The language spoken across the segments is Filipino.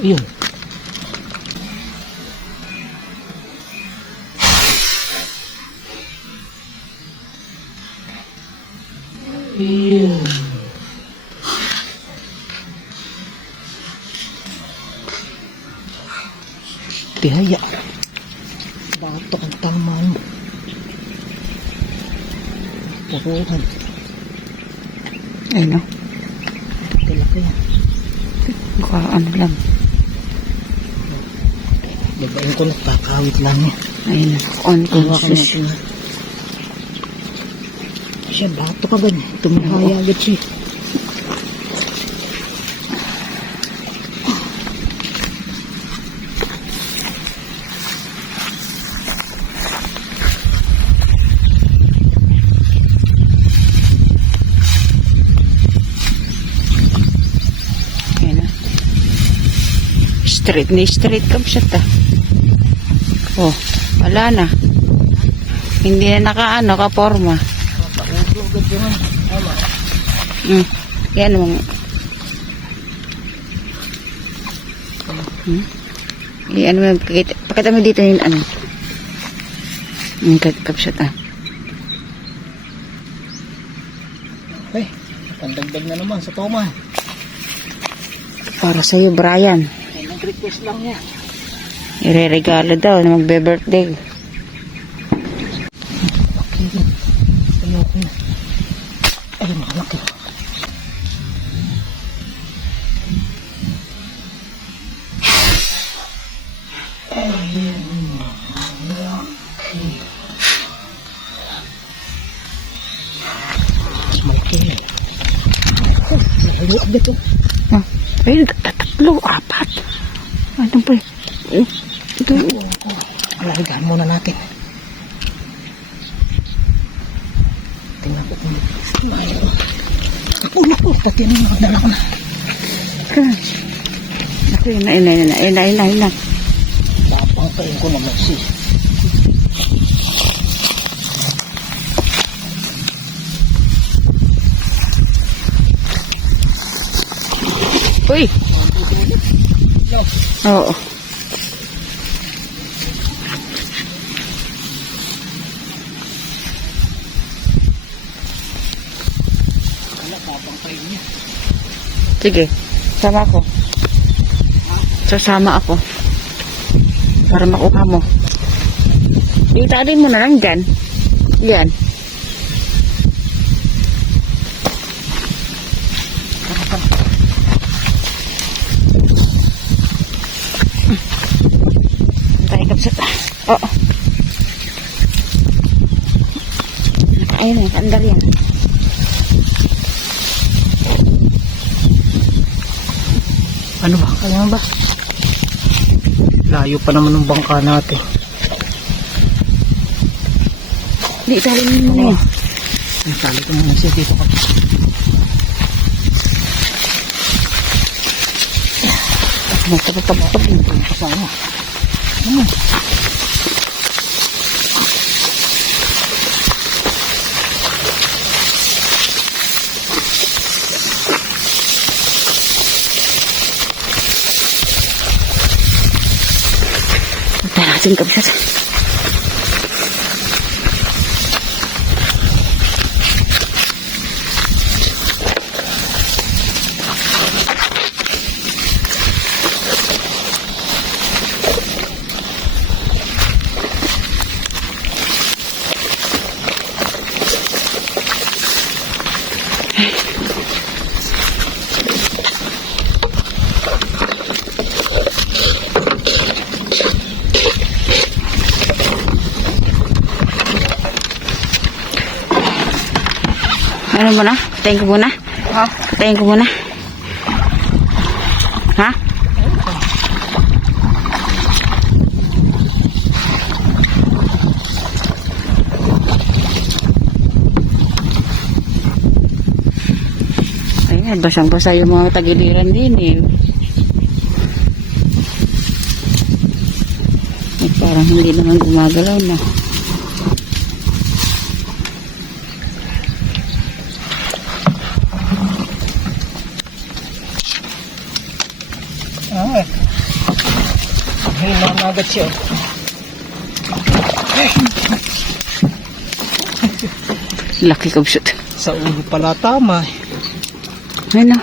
Ayun. Ayun. Tihaya. Batok ang taman. Puruhan. Ayun o. Talaki yan. Mukha ano lang. Babayin ko na, kakawit lang yan. Ayun o. Unconscious. Siya, bato ka ba niya? Tumihaya agad siya. Ayun o. Straight kam siya ta. Oh, wala na. Hindi na nakaano, kaporma. Paulo agad yan. Tama. Yan mong. Ano mo, pakita mo dito yung ano. Kapsat ah. Okay, pandagdag na naman sa toma. Para sa'yo, Brian. Ay, nag-request lang niya. Ireregalo daw na magbe-birthday. Okay din. Ayoko na. Ay, malaki. Malaki na. Malayo agad ito. Ay, tatlo, apat. Ano ba? Ito. Alalagaan muna natin. Tingnan ko kung naku, tatiyan mo. Dala ko na. Naku, ina. Papangkain ko naman si. Uy! Oo. Papangkain niya. Sige, sama ako. Sasama ako. Para makuha mo. Italin mo na lang dyan. Yan. Tayo kapsat. Oo. Ayun na, andar yan. Ano ba? Kaya ba? Layo pa naman ng bangka natin. Di, italin mo na yan. Itali ko muna siya dito. Matapag-tapag yun. Kasama. Ano? Tarasin kapsat. Ano muna? Patayin ko muna? Ha? Patayin ko muna. Ha? Ayan, basang-basa yung mga tagiliran din eh. Parang hindi naman gumagalaw na. Ah, kumagat siya. Laki kabsut. Sa ulo pala tama. Ano?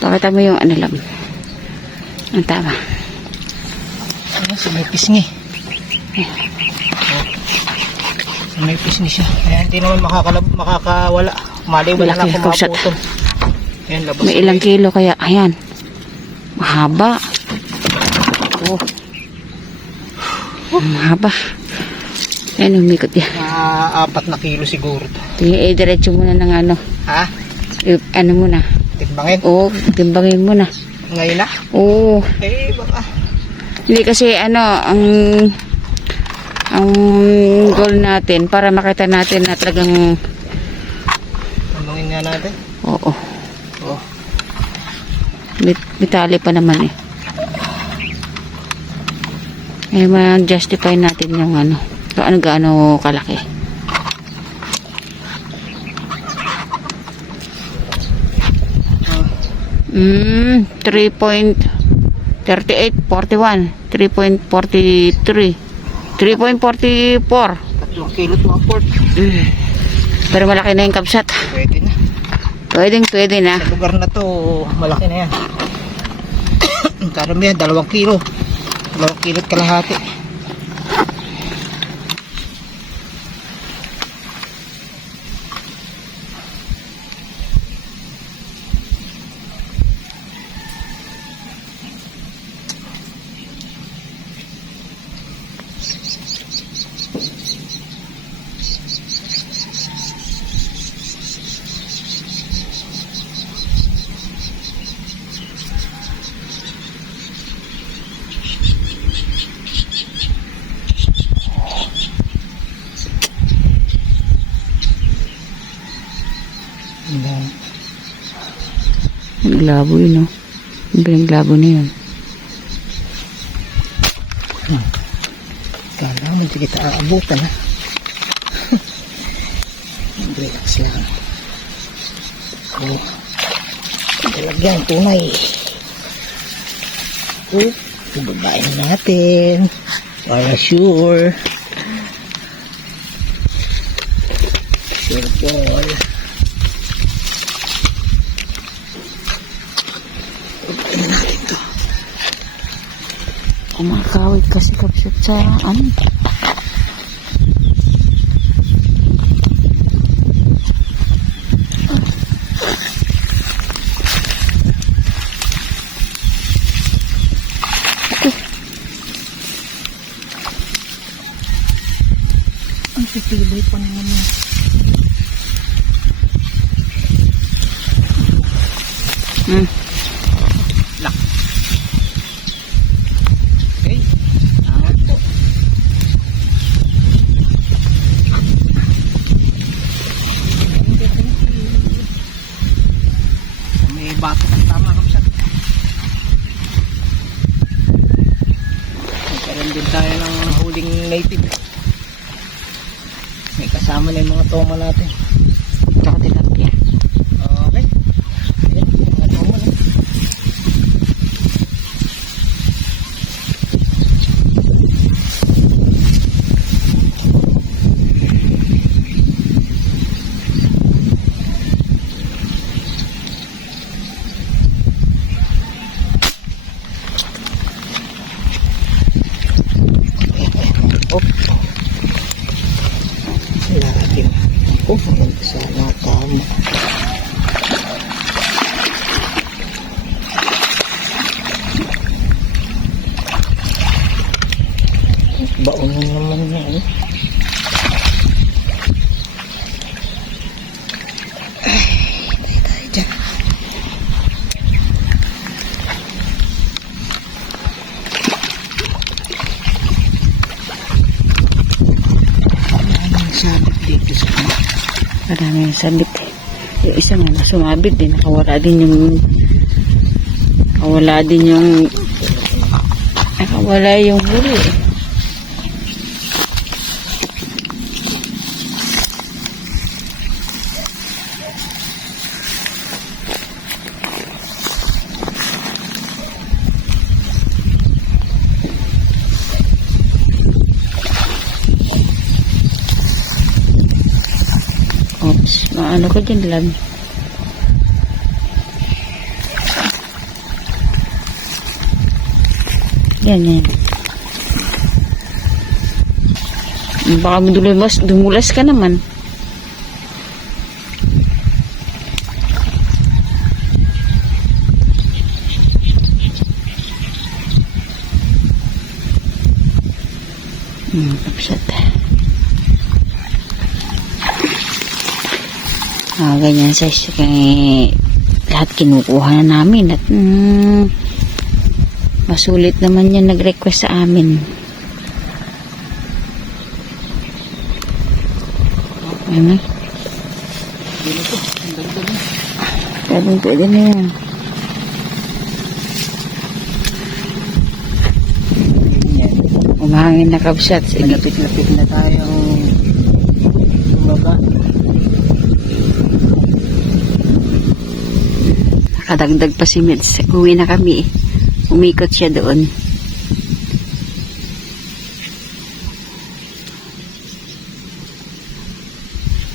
Pakita mo yung ano lang. Ang tama. Ano, may pisngi. May pisngi siya. Kaya hindi naman makakawala. Mali wala na Malaki, kung kabsat. maputol. Ayan, labas. May ilang kilo kaya. Ayan. Mahaba. Oh. Mahaba. Ayan, umikot yan. 4 na kilo siguro to. Diretso muna ng ano. Ha? Ano muna. Timbangin? Oo, timbangin muna. Ngayon na? Oo. Baka. Hindi kasi ano, ang goal natin para makita natin na talagang Timbangin nga natin. oo. Oh. May tali pa naman eh. Eh, ma-justify natin yung ano. Gaano kalaki. Ah. 3.38, 41, 3.43, 3.44. 3 kilo to ang pork. Pero malaki na yung kabsat. Pwede na. Pwede na. Sa lugar na to, malaki na yan. Karamihan, 2 kilo. 2 kilo at kalahati. Naglabo yun, no? Yung pinaglabo na yun. Kala mo, hindi kita aabutan, ha? Relax lang. Oh. Talagyan, tunay. Oh, ibabain natin. Para sure. Sure ball. Kumakawit kasi kapsat sa ano. Ang pipili pa naman yun. Lak. Okay. Angat po. May bato ang tama kapsat. Nagkaroon din tayo ng huling native. May kasama na yung mga toma natin. Tsaka tilapia. Okay. Ayan, mga toma na. Oh. Lagi. Oh, maganda sana tama. Baon na naman yan. Tayo dyan. Maraming sabit dito sa kanya. Maraming sabit eh. Yung isa nga sumabit din. Nakawala din yung huli eh. Maano ko dyan lang. Yan. Baka dumulas ka naman. Kapsat. Ganyan size. Lahat kinukuha na namin. At masulit naman yan nag-request sa amin. Ano? Pwede na yan. Umahangin na kapsat. Lapit na tayong bumaba. Nakadagdag pa si Meds. Uwi na kami. Umikot siya doon.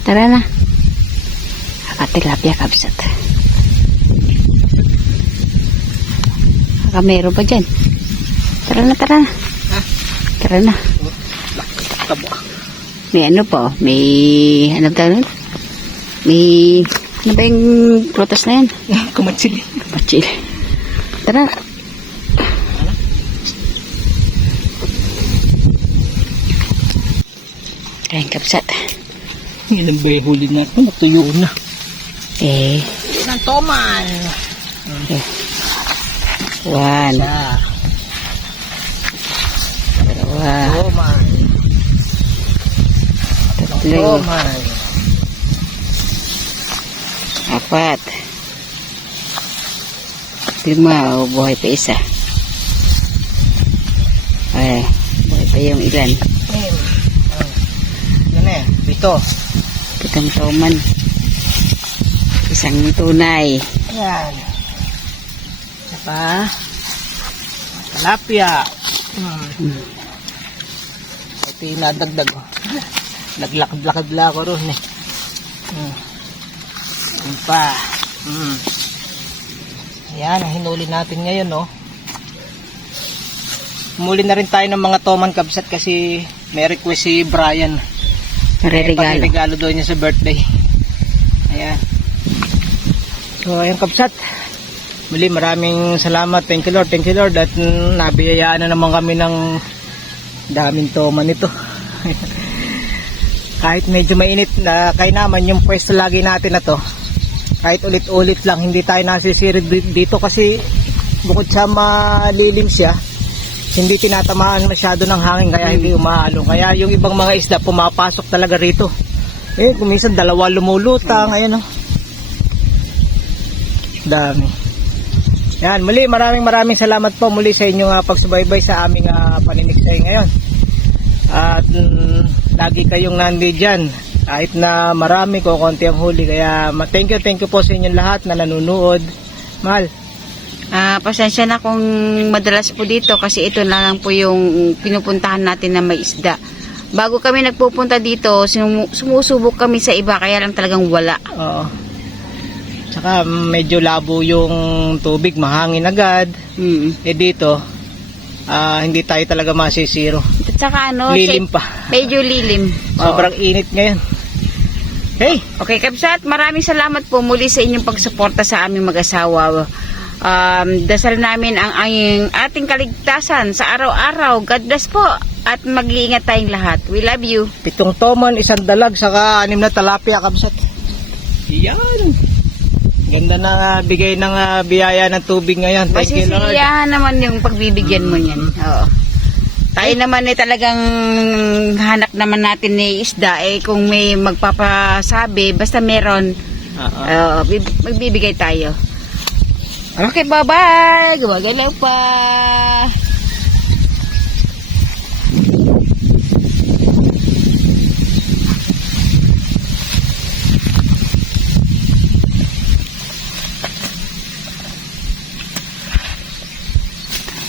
Tara na. Tilapia kapsat. Meron pa dyan. Tara na. Tara na. May ano po? May ano tayo? May ano ba yung prutas na yan? Kumatsili. Tara. Kain kapsat. Yan ang ba yung huli natin? Natuyo na. Ng toman. One. Dalawa. Toman. Tatlo. Toman. Apat. 5. Buhay pa isa. Buhay pa yung ilan. Yan eh. 7 toman. Isang tunay. Ayan. Diba? Tilapia. Ito yung nadagdag. Naglakad-lakad lang ako ron eh. Ayan pa. Ayan, ang hinuli natin ngayon, no? Muli na rin tayo ng mga toman kapsat kasi may request si Brian. Regalo doon niya sa birthday. Ayan. So, ayan kapsat. Muli, maraming salamat. Thank you Lord. At nabiyayaan na naman kami ng daming toman ito. Kahit medyo mainit na kaya naman yung pwesto lagi natin na to. Kahit ulit-ulit lang, hindi tayo nasisirid dito kasi bukod sa malilim siya, hindi tinatamaan masyado ng hangin kaya hindi umaalong. Kaya yung ibang mga isda pumapasok talaga rito. Kuminsan 2 lumulutang. Ayan o. Dami. Yan, muli maraming salamat po muli sa inyong pagsubaybay sa aming paniniksay ngayon. At lagi kayong nandiyan kahit na marami ko konti ang huli. Kaya thank you po sa inyong lahat na nanonood. Mahal. Pasensya na kung madalas po dito kasi ito na lang po yung pinupuntahan natin na may isda. Bago kami nagpupunta dito, sumusubok kami sa iba kaya lang talagang wala. Oo. Saka medyo labo yung tubig, mahangin agad. Dito, hindi tayo talaga masisiro. At saka lilim pa. Medyo lilim. Sobrang init ngayon. Hey! Okay, kapsat, maraming salamat po muli sa inyong pagsuporta sa aming mag-asawa. Dasal namin ang ating kaligtasan sa araw-araw. God bless po. At mag-iingat tayong lahat. We love you. 7 toman, 1 dalag, saka 6 na tilapia kapsat. Yan! Ganda na bigay ng biyaya ng tubig ngayon. Thank you, Lord. Masisiyahan naman yung pagbibigyan mo niyan. Oo. Tayo naman talagang hanap naman natin ni isda. Kung may magpapasabi, basta meron, magbibigay tayo. Okay, bye-bye. Gumagalaw pa.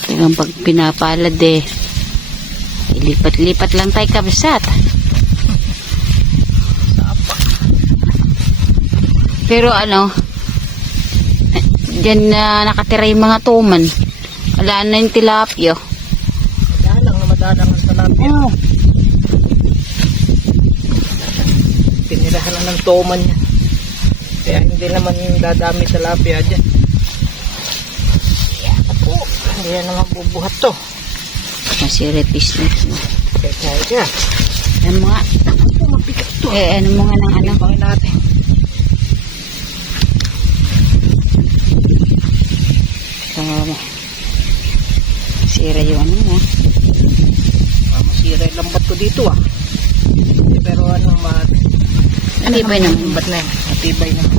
Talagang pag pinapalad ilipat-lipat lang tayo kabsat. Pero ano, dyan na nakatira yung mga tuman. Wala na yung tilapia. Madalang na madalang ang talapia. Oh. Tinirahan na ng toman niya. Kaya hindi naman yung dadami talapia dyan. Yan po. Hindi yan naman bubuhat to. Masirepis na. Kaya. Ano mga, Mabigat to. ano mga ng ano. Ibangin natin. Sira yung ano na. Masira yung lambat ko dito ah. Pero ano, Matibay naman. lambat na yun. Matibay naman.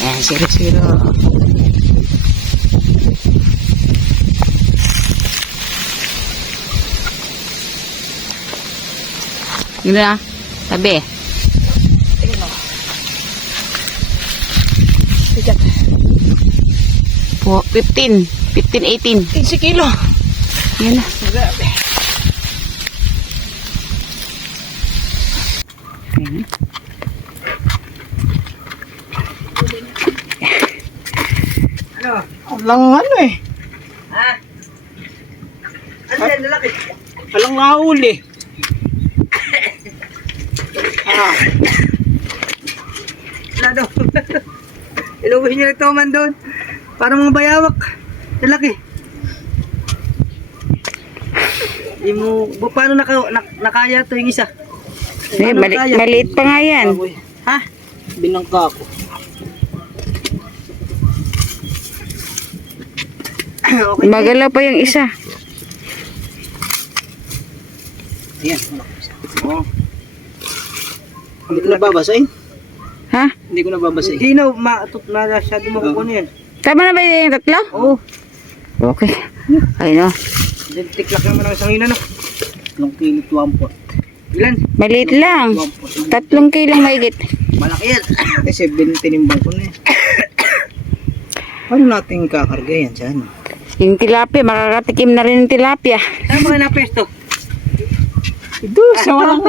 Ayan, sira-sira. Yun na, tabi. Ayun o. Bigat. 15, 18. 15 kilo. Yan na. Grabe. Ayan. Ano? Walang ano eh. Ha? Ano yan, lalaki? Walang nahuli. Wala daw. Iluwi niyo ito man doon. Para mga bayawak. Lalaki. Paano nakaya ito yung isa? Paano nakaya? Maliit pa nga yan. Baboy. Ha? Binangka ko. Okay. Magala pa yung isa. Ayan. Oh. Hindi ko nababasahin. Ha? Hindi ko nababasahin. Hindi na, masyado mo kukunin yan. Tama na ba yung tatlo? Oo. Okay. Ayun o. Tiklak naman ang isang ina, no? 3 kilo 1 Ilan? Maliit lang. 3 kilong mahigit. Malaki yan. Kasi tinimbang ko na eh. Paano natin kakarga yan dyan? Yung tilapia, makakatikim na rin yung tilapia. Saan mo na pesto? Doon sa walang